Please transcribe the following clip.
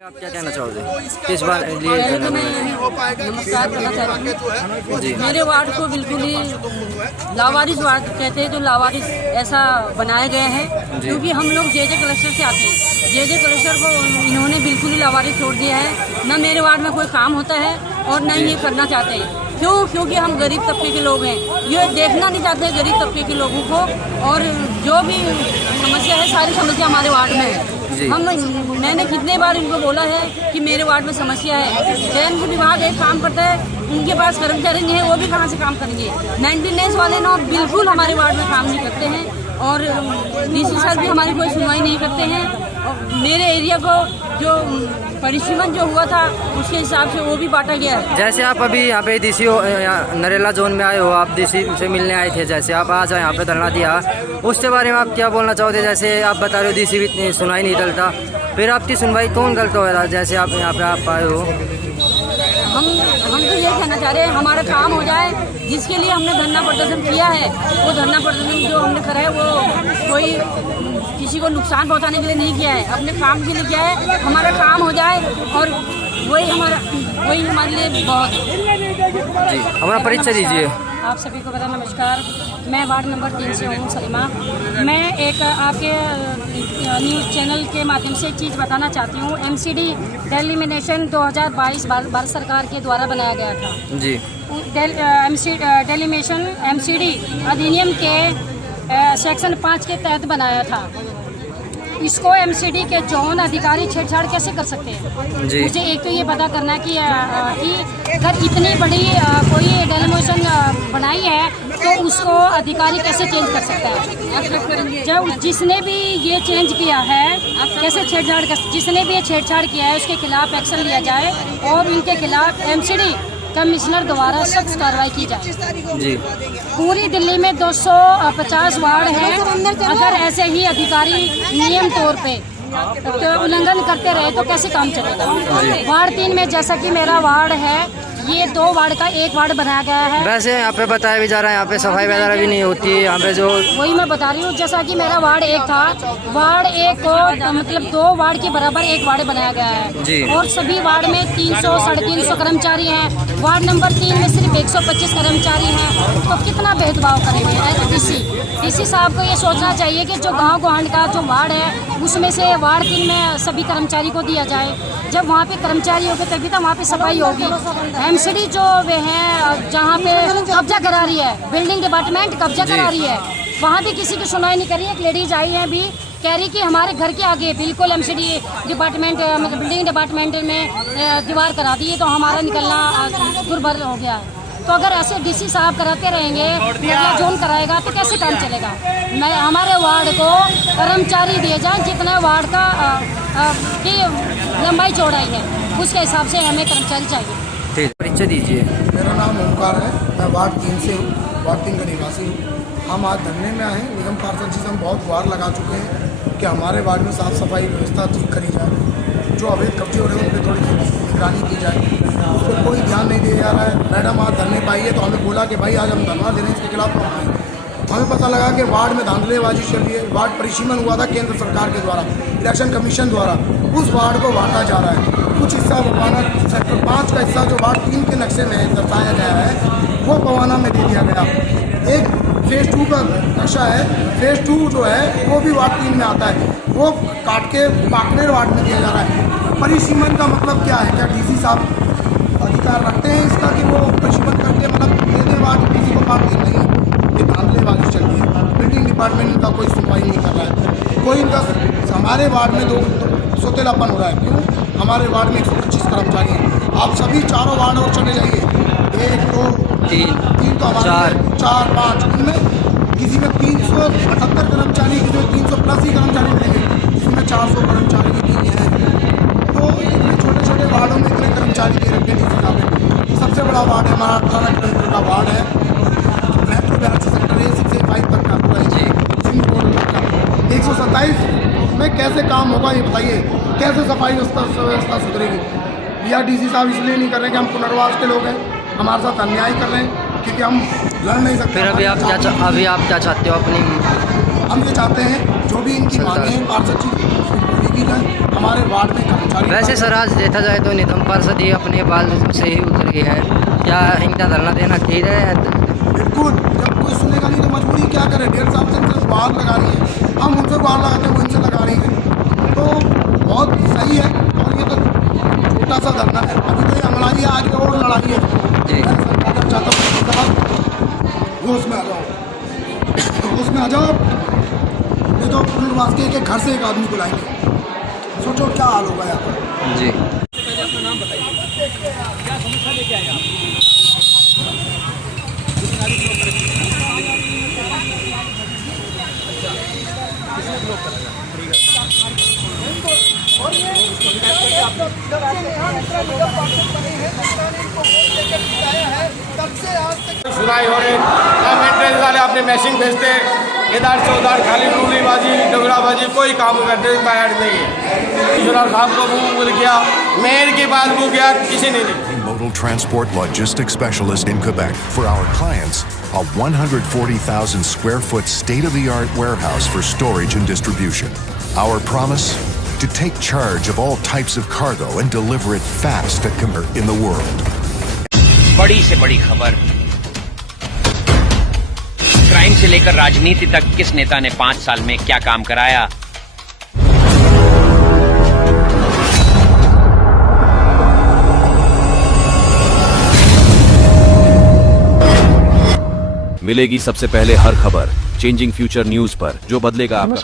आप क्या कहना चाहोगे किस बार लिए नमस्कार करना चाहती हूँ। मेरे वार्ड को बिल्कुल ही लावारिस वार्ड कहते हैं, जो लावारिस ऐसा बनाए गए हैं क्योंकि हम लोग जे कलेक्टर से आते हैं। जे कलेक्टर को इन्होंने बिल्कुल ही लावारिस छोड़ दिया है। न मेरे वार्ड में कोई काम होता है और न ये करना चाहते हैं। क्यों? क्योंकि हम गरीब तबके के लोग हैं, ये देखना नहीं चाहते गरीब तबके के लोगों को। और जो भी समस्या है सारी समस्या हमारे वार्ड में है। मैंने कितने बार इनको बोला है कि मेरे वार्ड में समस्या है। चयन विभाग एक काम करता है, उनके पास कर्मचारी नहीं है, वो भी कहाँ से काम करेंगे। मेंटेनेंस वाले ना बिल्कुल हमारे वार्ड में काम नहीं करते हैं और डीसी सर भी हमारी कोई सुनवाई नहीं करते हैं। और मेरे एरिया को जो परिसीमन जो हुआ था उसके हिसाब से वो भी बांटा गया है। जैसे आप अभी यहाँ पे डीसी नरेला जोन में आए हो, आप डीसी से मिलने आए थे, जैसे आप आज यहाँ पे धरना दिया, उसके बारे में आप क्या बोलना चाहोगे? जैसे आप बता रहे हो डीसी भी इतनी सुनाई नहीं चलता, फिर आपकी सुनवाई कौन गलत हो रहा है? जैसे आप यहाँ पे आप आए हो, हम तो ये कहना चाह रहे हैं हमारा काम हो जाए, जिसके लिए हमने धरना प्रदर्शन किया है। वो धरना प्रदर्शन जो हमने करा है वो कोई किसी को नुकसान पहुंचाने के लिए नहीं किया है, अपने काम के लिए किया है। हमारा काम हो जाए और वही हमारे लिए बहुत। जी, हमारा परिचय दीजिए। आप सभी को बता नमस्कार, मैं वार्ड नंबर 3 से हूँ सलीमा। मैं एक आपके न्यूज़ चैनल के माध्यम से एक चीज़ बताना चाहती हूँ। MCD डेलिमिनेशन 2022 भारत सरकार के द्वारा बनाया गया था। जी, डेलिमिनेशन MCD अधिनियम के सेक्शन 5 के तहत बनाया था। इसको MCD के जोन अधिकारी छेड़छाड़ कैसे कर सकते हैं? मुझे एक तो ये पता करना है कि अगर इतनी बड़ी कोई डेलिमिनेशन बनाई है तो उसको अधिकारी कैसे चेंज कर सकता है? जब जिसने भी ये चेंज किया है कैसे छेड़छाड़ कर, जिसने भी ये छेड़छाड़ किया है उसके खिलाफ एक्शन लिया जाए और इनके खिलाफ MCD कमिश्नर द्वारा सख्त कार्रवाई की जाए। जी, पूरी दिल्ली में 250 वार्ड हैं। अगर ऐसे ही अधिकारी नियम तौर पे तो उल्लंघन करते रहे तो कैसे काम चलेगा? वार्ड 3 में जैसा कि मेरा वार्ड है, ये 2 वार्ड का एक वार्ड बनाया गया है। वैसे यहाँ पे बताया भी जा रहा है यहाँ पे सफाई वगैरह भी नहीं होती है यहाँ पे। जो वही मैं बता रही हूँ, जैसा कि मेरा वार्ड 1 था, वार्ड 1 को मतलब 2 वार्ड के बराबर एक वार्ड बनाया गया है। जी। और सभी वार्ड में 300 350 कर्मचारी हैं। वार्ड नंबर 3 में सिर्फ 125 कर्मचारी हैं। तो कितना भेदभाव करेंगे? डीसी साहब को ये सोचना चाहिए कि जो गाँव गुहांड का जो वार्ड है उसमें से वार्ड 3 में सभी कर्मचारी को दिया जाए। जब वहाँ पे कर्मचारी होंगे तभी तो वहाँ पे सफाई होगी। MCD जो वे हैं जहाँ पे कब्जा करा रही है, बिल्डिंग डिपार्टमेंट कब्जा करा रही है, वहाँ भी किसी की सुनवाई नहीं करी। एक लेडीज आई है अभी, कह रही कि हमारे घर के आगे बिल्कुल MCD डिपार्टमेंट मतलब बिल्डिंग डिपार्टमेंट में दीवार करा दी है तो हमारा निकलना दुर्भर हो गया है। तो अगर ऐसे डीसी साहब कराते रहेंगे, जोन कराएगा तो कैसे काम चलेगा? मैं हमारे वार्ड को कर्मचारी दिए जाएं जितना वार्ड का की लंबाई चौड़ाई है उसके हिसाब से हमें कर्मचारी चाहिए। ठीक, परिचय दीजिए। मेरा नाम ओमकार है, मैं वार्ड 3 से हूँ, वार्ड 3 का निवासी हूँ। हम आज धरने में आए हैं। निगम पार्षद जी से हम बहुत गुहार लगा चुके हैं कि हमारे वार्ड में साफ़ सफाई व्यवस्था ठीक करी जाए, जो अवैध कब्जे हो रहे हैं उन पर थोड़ी सी निगरानी की जाए। उस पर कोई ध्यान नहीं दिया जा रहा है। मैडम आज धरने पाई है तो हमें बोला कि भाई आज हम धरना दे रहे हैं, इसके खिलाफ हम आए। हमें पता लगा कि वार्ड में धांधलेबाजी चल रही है। वार्ड परिसीमन हुआ था केंद्र सरकार के द्वारा, इलेक्शन कमीशन द्वारा। उस वार्ड को बांटा जा रहा है। कुछ हिस्सा पवाना सेक्टर 5 का हिस्सा जो वार्ड 3 के नक्शे में दर्शाया गया है वो पवाना में दे दिया गया। एक फेज़ 2 का नक्शा है, फेज़ 2 जो है वो भी वार्ड 3 में आता है, वो काट के पाकनेर वार्ड में दिया जा रहा है। परिसीमन का मतलब क्या है? क्या डीसी साहब अधिकार रखते हैं इसका कि वो परिसीमन करके मतलब लेने वार्ड किसी को बांट देते हैं? ये धांधलेबाजी चल रही है। बिल्डिंग डिपार्टमेंट का कोई सुनवाई नहीं कर रहा है कोई। इनका हमारे वार्ड में 2 सोतेलापन हो रहा है। क्यों? हमारे वार्ड में 125 कर्मचारी हैं। आप सभी चारों वार्ड और चले जाइए, 1 2 3 तो हमारे 4 5, इनमें किसी में 378 कर्मचारी, किसी में 300 प्लस ही कर्मचारी मिलेंगे, किसी में 400 कर्मचारी भी नहीं है। तो इतने छोटे छोटे वार्डों में इतने कर्मचारी दे रखे डीसी साहब ने। सबसे बड़ा वार्ड है हमारा, 18 किलोमीटर का वार्ड है। मेट्रो गैलेक्सी सेक्टर 6 से 5 तक का पूरा है। 127 में कैसे काम होगा ये बताइए? कैसे सफाई व्यवस्था सुधरेगी? या डीसी साहब इसलिए नहीं कर रहे कि हम पुनर्वास के लोग हैं, हमारे साथ अन्याय कर रहे हैं क्योंकि हम लड़ नहीं सकते। फिर अभी आप क्या चाहते हो अपनी? हम ये चाहते हैं जो भी इनकी मांगे हैं पार्षद जी पूरी की जाए। हमारे वार्ड में कर्मचारी वैसे सर आज देखा जाए तो निगम पार्षद ही अपने बाल से ही उतर गए हैं, क्या इनका धरना देना ठीक है? बिल्कुल, जब कोई सुनेगा नहीं तो मजबूरी क्या करे। 1.5 साल से इनसे गुहार लगा रही है, हम उनसे गुहार लगाते हैं, वो इनसे लगा रही है, तो बहुत सही है। और ये तो छोटा सा धरना है, अभी तो ये हमला ही आगे और लड़ाई है जी। मैं सरकार को चाहता हूँ होश में आ जाओ, होश में आ जाओ, नहीं तो पुनर्वास के एक घर से एक आदमी बुलाएंगे, सोचो क्या हाल होगा यहाँ पर। जी सुनाई हो रही ना मेंटेनेंस वाले अपने मैशिंग भेजते, इधर से उधर खाली टूलीबाजी डगड़ाबाजी, कोई काम करने तैयार नहीं है। कमिश्नर साहब को मुँह किया, मेयर के पास मुँह किया, किसी ने नहीं। Modal Transport Logistics Specialist in Quebec. For our clients, a 140,000 square foot state-of-the-art warehouse for storage and distribution. Our promise? To take charge of all types of cargo and deliver it fast at in the world. बड़ी से बड़ी खबर, crime से लेकर राजनीति तक किस नेता ने 5 साल में क्या काम कराया। मिलेगी सबसे पहले हर खबर चेंजिंग फ्यूचर न्यूज पर, जो बदलेगा आपका